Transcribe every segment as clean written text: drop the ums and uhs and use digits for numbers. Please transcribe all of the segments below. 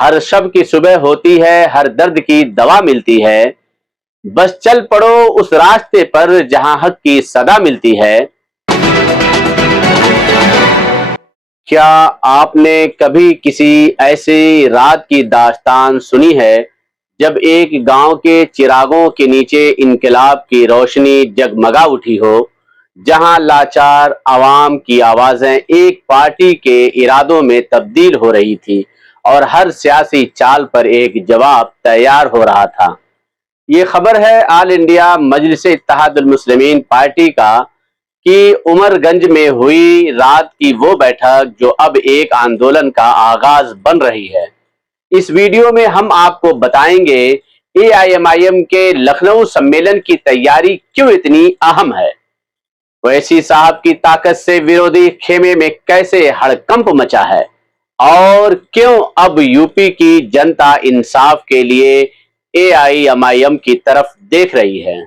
हर शब की सुबह होती है, हर दर्द की दवा मिलती है। बस चल पड़ो उस रास्ते पर जहां हक की सदा मिलती है। क्या आपने कभी किसी ऐसी रात की दास्तान सुनी है जब एक गांव के चिरागों के नीचे इनकलाब की रोशनी जगमगा उठी हो, जहां लाचार आवाम की आवाजें एक पार्टी के इरादों में तब्दील हो रही थी और हर सियासी चाल पर एक जवाब तैयार हो रहा था। ये खबर है ऑल इंडिया मजलिस इत्तेहादुल मुस्लिमीन पार्टी का कि उमरगंज में हुई रात की वो बैठक जो अब एक आंदोलन का आगाज बन रही है। इस वीडियो में हम आपको बताएंगे एआईएमआईएम के लखनऊ सम्मेलन की तैयारी क्यों इतनी अहम है, वैसी साहब की ताकत से विरोधी खेमे में कैसे हड़कंप मचा है और क्यों अब यूपी की जनता इंसाफ के लिए एआईएमआईएम की तरफ देख रही है।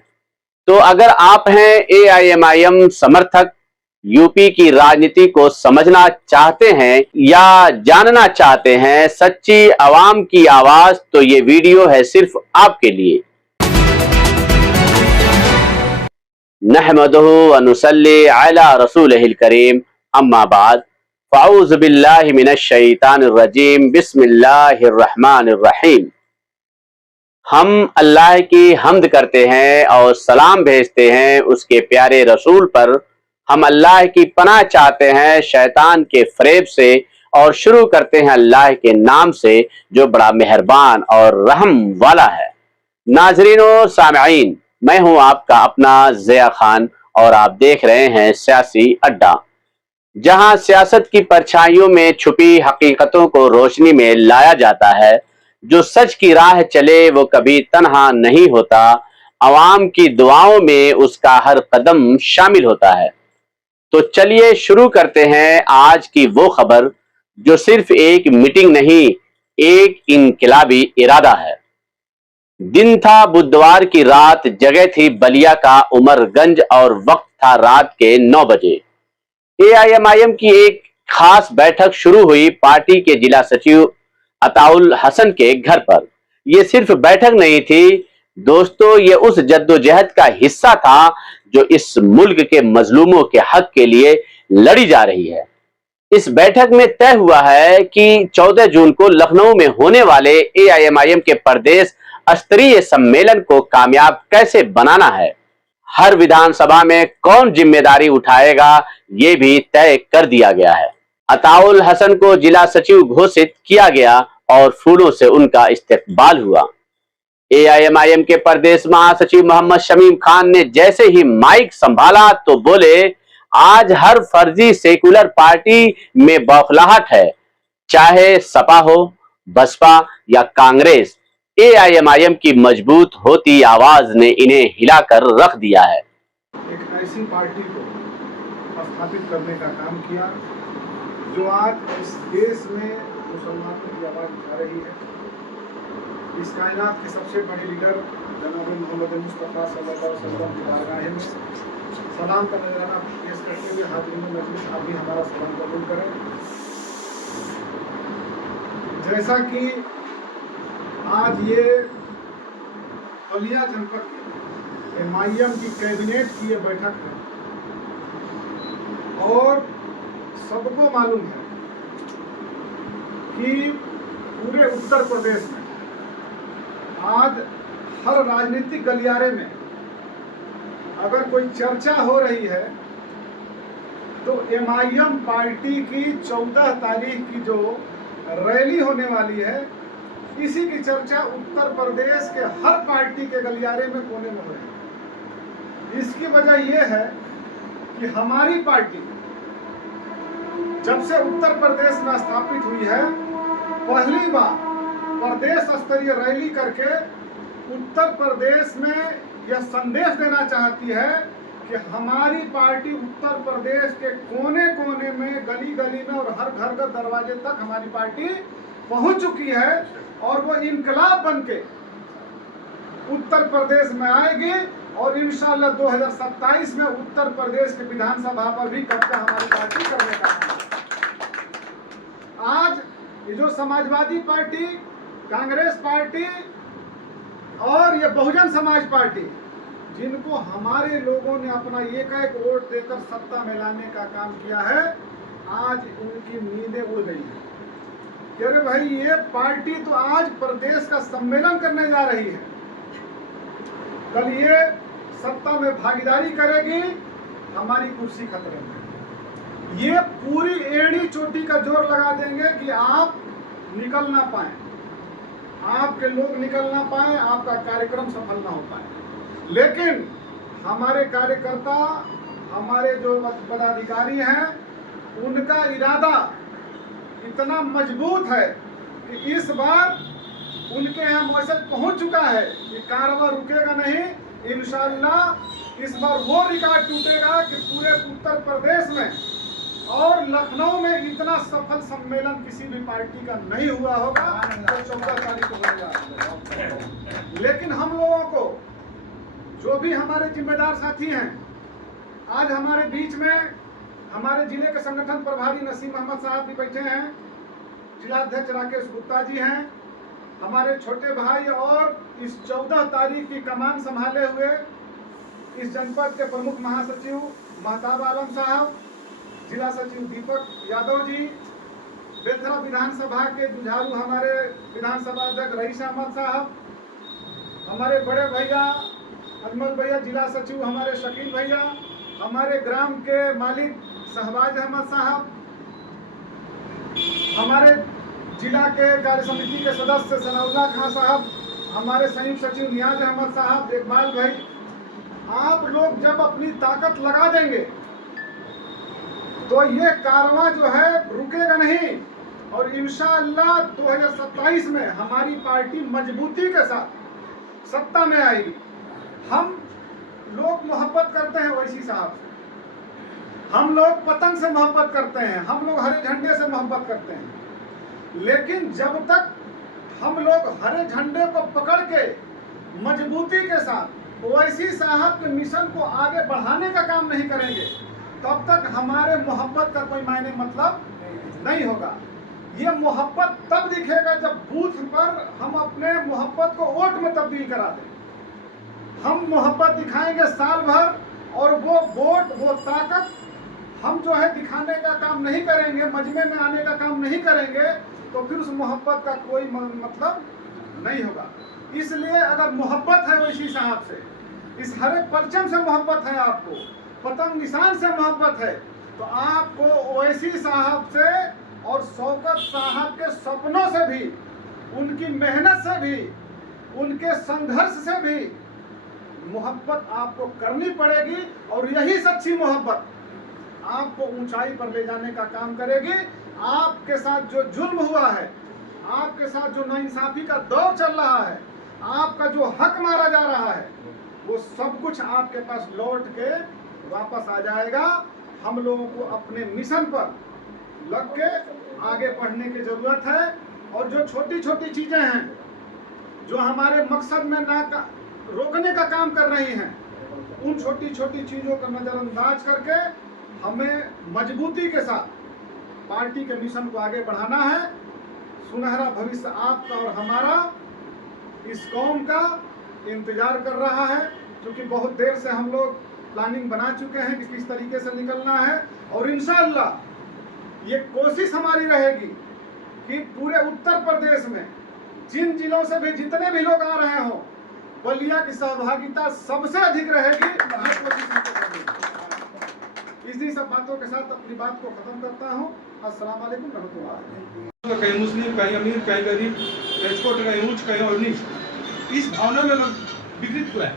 तो अगर आप हैं एआईएमआईएम समर्थक, यूपी की राजनीति को समझना चाहते हैं या जानना चाहते हैं सच्ची आवाम की आवाज, तो ये वीडियो है सिर्फ आपके लिए। नहमदुहु व नुसल्ली अला रसूलिहिल करीम, अम्मा बाद, फ़अऊज़ु बिल्लाहि मिनश शैतानिर रजीम, बिस्मिल्लाहिर रहमानिर रहीम। हम अल्लाह की हम्द करते हैं और सलाम भेजते हैं उसके प्यारे रसूल पर। हम अल्लाह की पनाह चाहते हैं शैतान के फरेब से और शुरू करते हैं अल्लाह के नाम से जो बड़ा मेहरबान और रहम वाला है। नाजरीन और सामईन, मैं हूं आपका अपना ज़िया खान और आप देख रहे हैं सियासी अड्डा, जहां सियासत की परछाइयों में छुपी हकीकतों को रोशनी में लाया जाता है। जो सच की राह चले वो कभी तन्हा नहीं होता, अवाम की दुआओं में उसका हर कदम शामिल होता है। तो चलिए शुरू करते हैं आज की वो खबर जो सिर्फ एक मीटिंग नहीं, एक इनकलाबी इरादा है। दिन था बुधवार की रात, जगह थी बलिया का उमरगंज और वक्त था रात के 9 बजे। एआईएमआईएम की एक खास बैठक शुरू हुई पार्टी के जिला सचिव अताउल हसन के घर पर। यह सिर्फ बैठक नहीं थी दोस्तों, ये उस जद्दोजहद का हिस्सा था जो इस मुल्क के मजलूमों के हक के लिए लड़ी जा रही है। इस बैठक में तय हुआ है कि 14 जून को लखनऊ में होने वाले एआईएमआईएम के प्रदेश स्तरीय सम्मेलन को कामयाब कैसे बनाना है। हर विधानसभा में कौन जिम्मेदारी उठाएगा ये भी तय कर दिया गया है। अताउल हसन को जिला सचिव घोषित किया गया और फूलों से उनका इस्तकबाल हुआ। एआईएमआईएम के प्रदेश महासचिव मोहम्मद शमीम खान ने जैसे ही माइक संभाला तो बोले, आज हर फर्जी सेकुलर पार्टी में बौखलाहट है, चाहे सपा हो, बसपा या कांग्रेस। एआईएमआईएम की मजबूत होती आवाज ने इन्हें हिलाकर रख दिया है। एक ऐसी पार्टी को स्थापित करने का काम किया जो आज इस देश में मुसलमानों की आवाज उठा रही है। इस कायनात के सबसे बड़े लीडर जनाब मोहम्मद मुस्तफ़ा सल्लल्लाहु अलैहि वसल्लम की बारगाह में सलाम का नजराना पेश करते हुए हाज़िरीन मजलिस आप भी हमारा सलाम कबूल करें। जैसा कि आज ये बलिया जनपद एमआईएम की कैबिनेट की ये बैठक है और सबको मालूम है कि पूरे उत्तर प्रदेश में आज हर राजनीतिक गलियारे में अगर कोई चर्चा हो रही है तो एमआईएम पार्टी की 14 तारीख की जो रैली होने वाली है, इसी की चर्चा उत्तर प्रदेश के हर पार्टी के गलियारे में कोने में हो रही है। इसकी वजह यह है कि हमारी पार्टी जब से उत्तर प्रदेश में स्थापित हुई है, पहली बार प्रदेश स्तरीय रैली करके उत्तर प्रदेश में यह संदेश देना चाहती है कि हमारी पार्टी उत्तर प्रदेश के कोने कोने में, गली गली में और हर घर घर दरवाजे तक हमारी पार्टी पहुंच चुकी है और वो इनकलाब बनके उत्तर प्रदेश में आएगी और इंशाअल्लाह 2027 में उत्तर प्रदेश के विधानसभा पर भी कब्जा हमारी पार्टी करने का है। आज ये जो समाजवादी पार्टी, कांग्रेस पार्टी और ये बहुजन समाज पार्टी, जिनको हमारे लोगों ने अपना एक वोट देकर सत्ता में लाने का काम किया है, आज उनकी नींदें उड़ गई हैं कि अरे भाई ये पार्टी तो आज प्रदेश का सम्मेलन करने जा रही है, कल ये सत्ता में भागीदारी करेगी, हमारी कुर्सी खतरे में। ये पूरी एड़ी चोटी का जोर लगा देंगे कि आप निकल ना पाए, आपके लोग निकल ना पाए, आपका कार्यक्रम सफल ना हो पाए। लेकिन हमारे कार्यकर्ता, हमारे जो पदाधिकारी हैं, उनका इरादा इतना मजबूत है कि इस बार उनके यहाँ मैसेज पहुंच चुका है कि कारवां रुकेगा नहीं। इंशाअल्लाह इस बार वो रिकॉर्ड टूटेगा कि पूरे उत्तर प्रदेश में और लखनऊ में इतना सफल सम्मेलन किसी भी पार्टी का नहीं हुआ होगा तो 14 तारीख को होगा। लेकिन हम लोगों को, जो भी हमारे जिम्मेदार साथी हैं, आज हमारे बीच में हमारे जिले के संगठन प्रभारी नसीम अहमद साहब भी बैठे हैं, जिलाध्यक्ष राकेश गुप्ता जी हैं, हमारे छोटे भाई और इस 14 तारीख की कमान संभाले हुए इस जनपद के प्रमुख महासचिव महताब आलम साहब, जिला सचिव दीपक यादव जी, बेलथरा विधानसभा के जुझारू हमारे विधानसभा अध्यक्ष रईस अहमद साहब, हमारे बड़े भैया अजमल भैया, जिला सचिव हमारे शकील भैया, हमारे ग्राम के मालिक शहबाज अहमद साहब, हमारे जिला के कार्य समिति के सदस्य सनाउल्लाह खां साहब, हमारे संयुक्त सचिव नियाज अहमद साहब, इकबाल भाई, आप लोग जब अपनी ताकत लगा देंगे तो ये कारवां जो है रुकेगा नहीं और इंशाअल्लाह 2027 में हमारी पार्टी मजबूती के साथ सत्ता में आएगी। हम लोग मोहब्बत करते हैं वैसी साहब से, हम लोग पतंग से मोहब्बत करते हैं, हम लोग हरे झंडे से मोहब्बत करते हैं, लेकिन जब तक हम लोग हरे झंडे को पकड़ के मजबूती के साथ ओवैसी साहब के मिशन को आगे बढ़ाने का काम नहीं करेंगे, तब तक हमारे मोहब्बत का कोई मायने मतलब नहीं होगा। ये मोहब्बत तब दिखेगा जब बूथ पर हम अपने मोहब्बत को वोट में तब्दील करा दें। हम मोहब्बत दिखाएंगे साल भर और वो वोट, वो ताकत हम जो है दिखाने का काम नहीं करेंगे, मजमे में आने का काम नहीं करेंगे, तो फिर उस मोहब्बत का कोई मतलब नहीं होगा। इसलिए अगर मोहब्बत है वैसी साहब से, इस हरे परचम से मोहब्बत है, आपको पतंग निशान से मोहब्बत है, तो आपको ओवैसी साहब से और शौकत साहब के सपनों से भी, उनकी मेहनत से भी, उनके संघर्ष से भी मोहब्बत आपको करनी पड़ेगी और यही सच्ची मोहब्बत आपको ऊंचाई पर ले जाने का काम करेगी। आपके साथ जो जुल्म हुआ है, आपके साथ जो नाइंसाफी का दौर चल रहा है, आपका जो हक मारा जा रहा है, वो सब कुछ आपके पास लौट के वापस आ जाएगा। हम लोगों को अपने मिशन पर लग के आगे बढ़ने की जरूरत है और जो छोटी छोटी चीजें हैं जो हमारे मकसद में रोकने का काम कर रही हैं, उन छोटी छोटी चीजों का नजरअंदाज करके हमें मजबूती के साथ पार्टी के मिशन को आगे बढ़ाना है। सुनहरा भविष्य आपका और हमारा इस कौम का इंतजार कर रहा है, क्योंकि बहुत देर से हम लोग प्लानिंग बना चुके हैं कि किस तरीके से निकलना है और इंशाअल्लाह ये कोशिश हमारी रहेगी कि पूरे उत्तर प्रदेश में जिन जिलों से भी जितने भी लोग आ रहे हों, बलिया की सहभागिता सबसे अधिक रहेगी। ये कोशिश हमको करनी है। इसी सब बातों के साथ अपनी बात को खत्म करता हूँ। अस्सलाम वालेकुम रहमतुल्लाह। कहीं मुस्लिम, कहीं अमीर, कहीं गरीब, कहीं छोटे, कहीं ऊंच, कहीं और नीच, इस भावना में लोग विकृत हुआ है।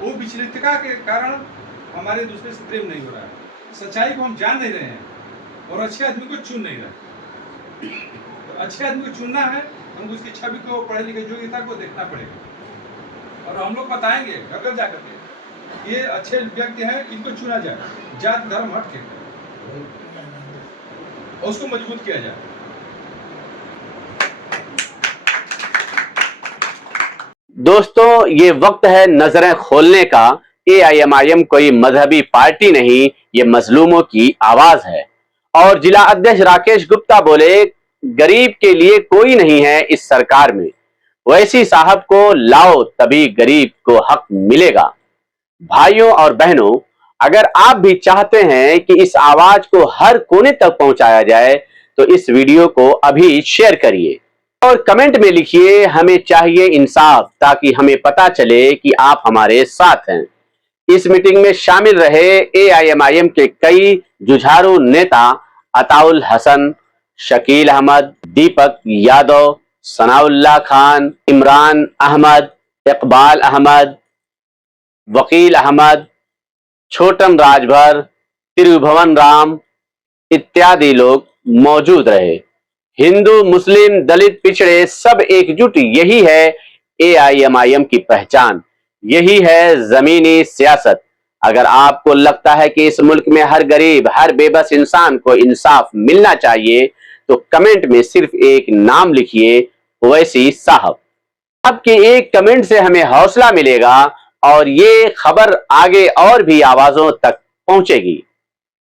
वो विचलितता के कारण हमारे दूसरे से प्रेम नहीं हो रहा है, सच्चाई को हम जान नहीं रहे हैं और अच्छे आदमी को चुन नहीं रहे। तो अच्छे आदमी को चुनना है, हमको उसकी छवि को, पढ़े लिखे योग्यता को देखना पड़ेगा और हम लोग बताएंगे अगर जाकर के ये अच्छे व्यक्ति हैं, इनको चुना जाए, जात धर्म हट के और उसको मजबूत किया जाए। दोस्तों, ये वक्त है नजरें खोलने का। AIMIM कोई मजहबी पार्टी नहीं, ये मजलूमों की आवाज है। और जिला अध्यक्ष राकेश गुप्ता बोले, गरीब के लिए कोई नहीं है इस सरकार में। ओवैसी साहब को लाओ तभी गरीब को हक मिलेगा। भाइयों और बहनों, अगर आप भी चाहते हैं कि इस आवाज को हर कोने तक पहुंचाया जाए तो इस वीडियो को अभी शेयर करिए और कमेंट में लिखिए हमें चाहिए इंसाफ, ताकि हमें पता चले कि आप हमारे साथ हैं। इस मीटिंग में शामिल रहे AIMIM के कई जुझारू नेता अताउल हसन, शकील अहमद, दीपक यादव, सनाउल्लाह खान, इमरान अहमद, इकबाल अहमद, वकील अहमद, छोटन राजभर, त्रिभुवन राम इत्यादि लोग मौजूद रहे। हिंदू, मुस्लिम, दलित, पिछड़े सब एकजुट, यही है AIMIM की पहचान, यही है जमीनी सियासत। अगर आपको लगता है कि इस मुल्क में हर गरीब, हर बेबस इंसान को इंसाफ मिलना चाहिए तो कमेंट में सिर्फ एक नाम लिखिए, ओवैसी साहब। आपके एक कमेंट से हमें हौसला मिलेगा और ये खबर आगे और भी आवाजों तक पहुंचेगी।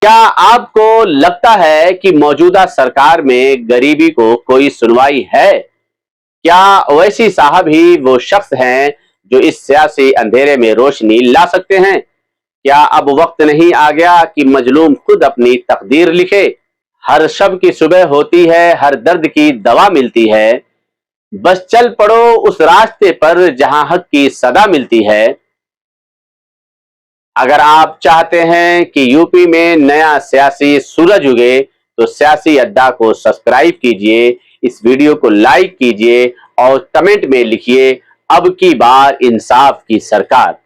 क्या आपको लगता है कि मौजूदा सरकार में गरीबी को कोई सुनवाई है? क्या ओवैसी साहब ही वो शख्स हैं जो इस सियासी अंधेरे में रोशनी ला सकते हैं? क्या अब वक्त नहीं आ गया कि मजलूम खुद अपनी तकदीर लिखे? हर शब की सुबह होती है, हर दर्द की दवा मिलती है, बस चल पड़ो उस रास्ते पर जहां हक की सदा मिलती है। अगर आप चाहते हैं कि यूपी में नया सियासी सूरज उगे तो सियासी अड्डा को सब्सक्राइब कीजिए, इस वीडियो को लाइक कीजिए और कमेंट में लिखिए अब की बार इंसाफ की सरकार।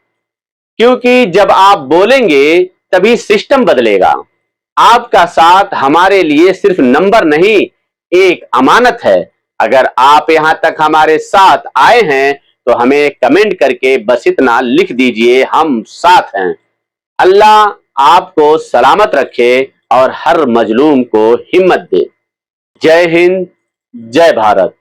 क्योंकि जब आप बोलेंगे तभी सिस्टम बदलेगा। आपका साथ हमारे लिए सिर्फ नंबर नहीं, एक अमानत है। अगर आप यहां तक हमारे साथ आए हैं तो हमें कमेंट करके बस इतना लिख दीजिए, हम साथ हैं। अल्लाह आपको सलामत रखे और हर मजलूम को हिम्मत दे। जय हिंद, जय भारत।